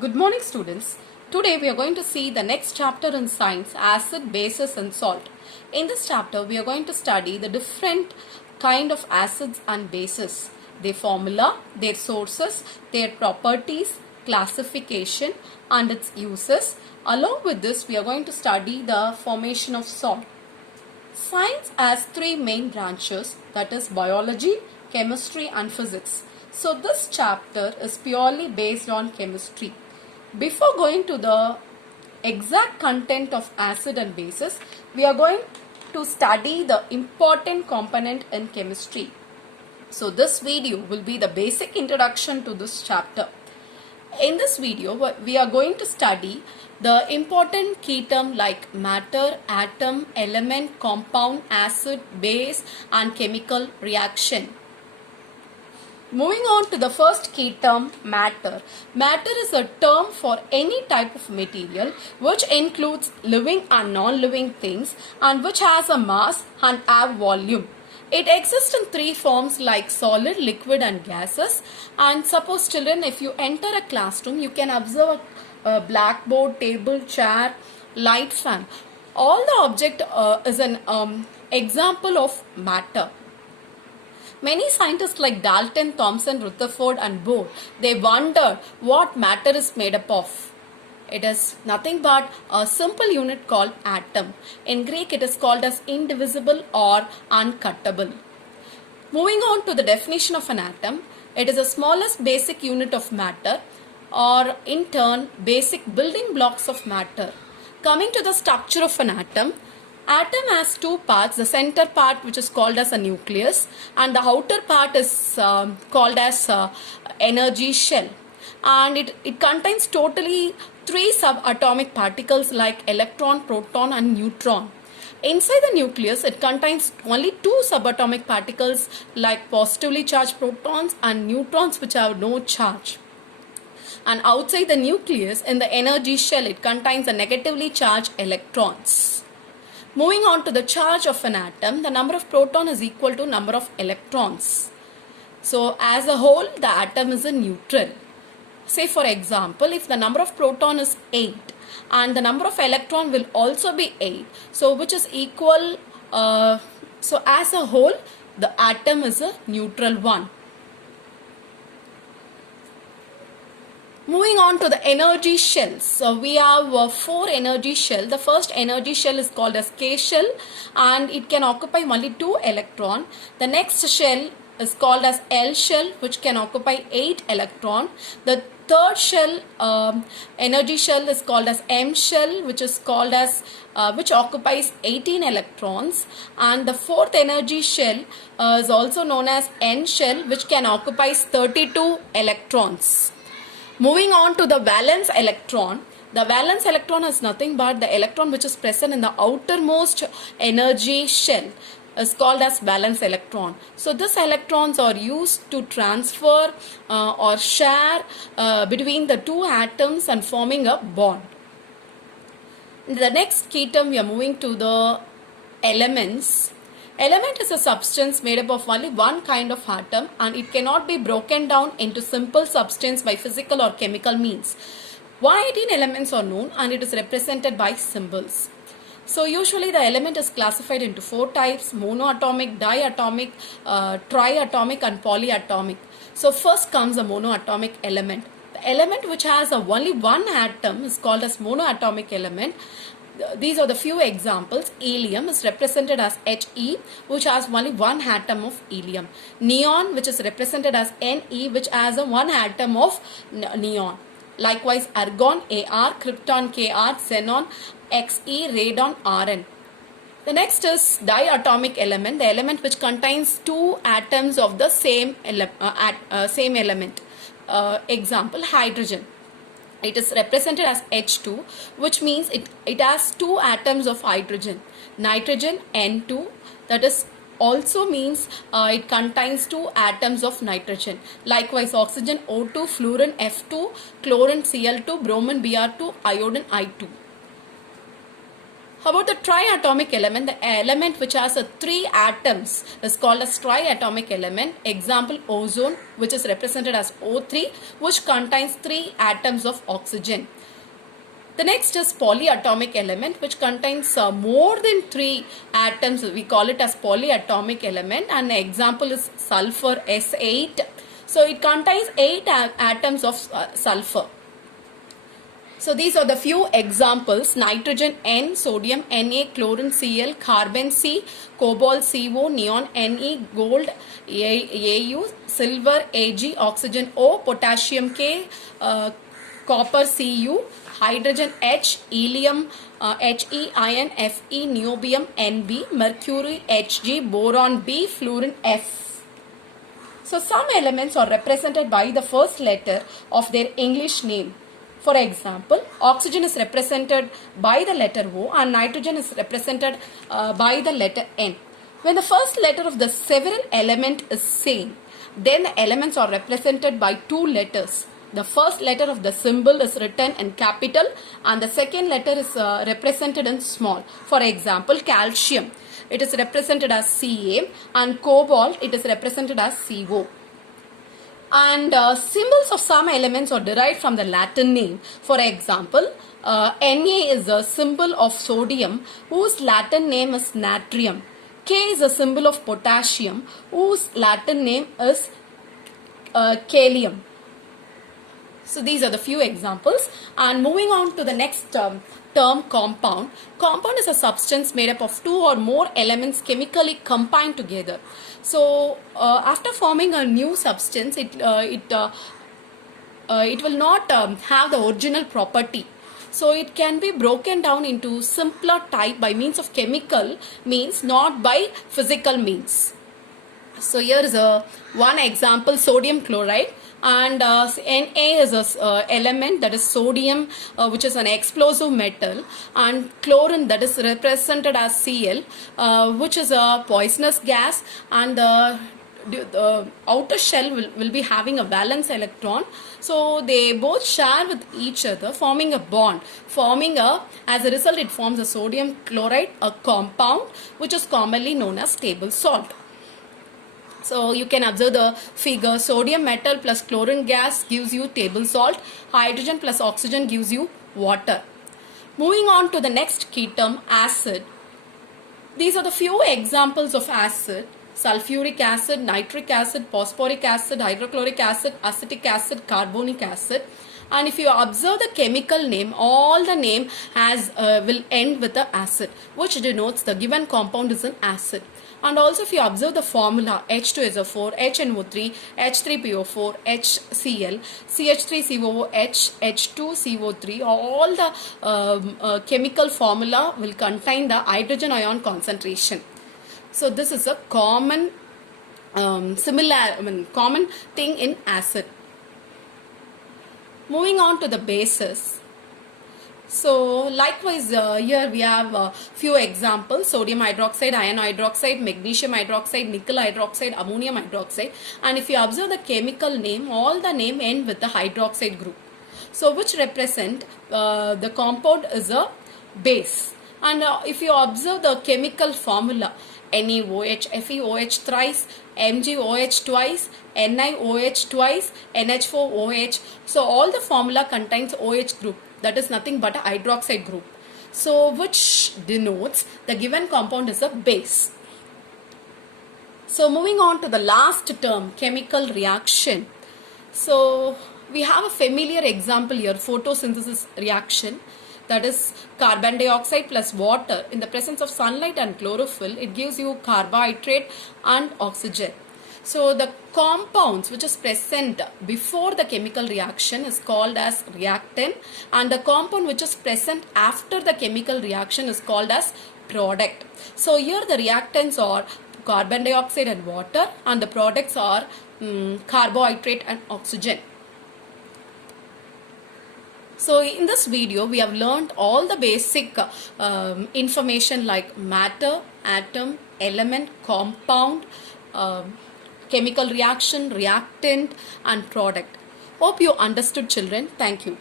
Good morning, students. Today we are going to see the next chapter in science, acid, bases and salt. In this chapter we are going to study the different kind of acids and bases, their formula, their sources, their properties, classification and its uses. Along with this we are going to study the formation of salt. Science has three main branches, that is biology, chemistry and physics. So this chapter is purely based on chemistry. Before going to the exact content of acid and bases, we are going to study the important component in chemistry. So this video will be the basic introduction to this chapter. In this video, we are going to study the important key term like matter, atom, element, compound, acid, base and chemical reaction. Moving on to the first key term, matter. Matter is a term for any type of material which includes living and non-living things and which has a mass and have volume. It exists in three forms like solid, liquid and gases. And suppose children, if you enter a classroom, you can observe a blackboard, table, chair, light, fan. All the object is an example of matter. Many scientists like Dalton, Thomson, Rutherford and Bohr, they wondered what matter is made up of. It is nothing but a simple unit called atom. In Greek, it is called as indivisible or uncuttable. Moving on to the definition of an atom, it is the smallest basic unit of matter or in turn basic building blocks of matter. Coming to the structure of an atom has two parts, the center part which is called as a nucleus and the outer part is called as energy shell, and it contains totally three subatomic particles like electron, proton and neutron. Inside the nucleus, it contains only two subatomic particles like positively charged protons and neutrons which have no charge. And outside the nucleus, in the energy shell, it contains the negatively charged electrons. Moving on to the charge of an atom, the number of proton is equal to number of electrons. So as a whole, the atom is a neutral. Say for example, if the number of proton is 8 and the number of electron will also be 8, so which is equal, so as a whole, the atom is a neutral one. Moving on to the energy shells. So we have four energy shells. The first energy shell is called as K shell and it can occupy only 2 electrons. The next shell is called as L shell which can occupy 8 electrons. The third shell, energy shell is called as M shell which is called as which occupies 18 electrons, and the fourth energy shell is also known as N shell which can occupy 32 electrons. Moving on to the valence electron. The valence electron is nothing but the electron which is present in the outermost energy shell is called as valence electron. So these electrons are used to transfer or share between the two atoms and forming a bond. In the next key term, we are moving to the elements. Element is a substance made up of only one kind of atom and it cannot be broken down into simple substance by physical or chemical means. 118 elements are known and it is represented by symbols. So usually the element is classified into 4 types: monoatomic, diatomic, triatomic and polyatomic. So first comes the monoatomic element. The element which has only one atom is called as monoatomic element. These are the few examples. Helium is represented as He, which has only one atom of helium. Neon, which is represented as Ne, which has one atom of neon. Likewise, argon, Ar, krypton, Kr, xenon, Xe, radon, Rn. The next is diatomic element, the element which contains two atoms of the same element. Example, hydrogen. It is represented as H2, which means it has two atoms of hydrogen. Nitrogen, N2, that is also means it contains two atoms of nitrogen. Likewise, oxygen, O2, fluorine, F2, chlorine, Cl2, bromine, Br2, iodine, I2. How about the triatomic element? The element which has 3 atoms is called as triatomic element. Example, ozone, which is represented as O3, which contains 3 atoms of oxygen. The next is polyatomic element, which contains more than 3 atoms. We call it as polyatomic element. And the example is sulfur, S8. So it contains 8 atoms of sulfur. So these are the few examples: nitrogen N, sodium Na, chlorine Cl, carbon C, cobalt CO, neon Ne, gold Au, silver Ag, oxygen O, potassium K, copper Cu, hydrogen H, helium He, iron Fe, niobium Nb, mercury Hg, boron B, fluorine F. So some elements are represented by the first letter of their English name. For example, oxygen is represented by the letter O and nitrogen is represented by the letter N. When the first letter of the several element is same, then the elements are represented by 2 letters. The first letter of the symbol is written in capital and the second letter is represented in small. For example, calcium, it is represented as Ca, and cobalt, it is represented as Co. And symbols of some elements are derived from the Latin name. For example, Na is a symbol of sodium, whose Latin name is natrium. K is a symbol of potassium, whose Latin name is kalium. So these are the few examples. And moving on to the next term, compound. Compound is a substance made up of 2 or more elements chemically combined together. So after forming a new substance, it will not have the original property. So it can be broken down into simpler type by means of chemical means, not by physical means. So here is one example, sodium chloride. And Na is a element, that is sodium, which is an explosive metal, and chlorine, that is represented as Cl, which is a poisonous gas, and the outer shell will be having a valence electron. So they both share with each other, forming a bond, as a result it forms a sodium chloride, a compound which is commonly known as table salt. So you can observe the figure. Sodium metal plus chlorine gas gives you table salt. Hydrogen plus oxygen gives you water. Moving on to the next key term, acid. These are the few examples of acid: sulfuric acid, nitric acid, phosphoric acid, hydrochloric acid, acetic acid, carbonic acid. And if you observe the chemical name, all the name will end with the acid, which denotes the given compound is an acid. And also if you observe the formula, H2SO4, HNO3, H3PO4, HCl, CH3COOH, H2CO3, all the chemical formula will contain the hydrogen ion concentration. So this is a common common thing in acid. Moving on to the bases. So likewise here we have a few examples: sodium hydroxide, iron hydroxide, magnesium hydroxide, nickel hydroxide, ammonium hydroxide. And if you observe the chemical name, all the name end with the hydroxide group, so which represent the compound is a base. And if you observe the chemical formula, NaOH, FeOH thrice, MgOH twice, NiOH twice, NH4OH. So all the formula contains OH group, that is nothing but a hydroxide group. So which denotes the given compound is a base. So moving on to the last term, chemical reaction. So we have a familiar example here, photosynthesis reaction. That is carbon dioxide plus water in the presence of sunlight and chlorophyll, it gives you carbohydrate and oxygen. So the compounds which is present before the chemical reaction is called as reactant, and the compound which is present after the chemical reaction is called as product. So here the reactants are carbon dioxide and water, and the products are carbohydrate and oxygen. So in this video we have learned all the basic information like matter, atom, element, compound, chemical reaction, reactant and product. Hope you understood, children. Thank you.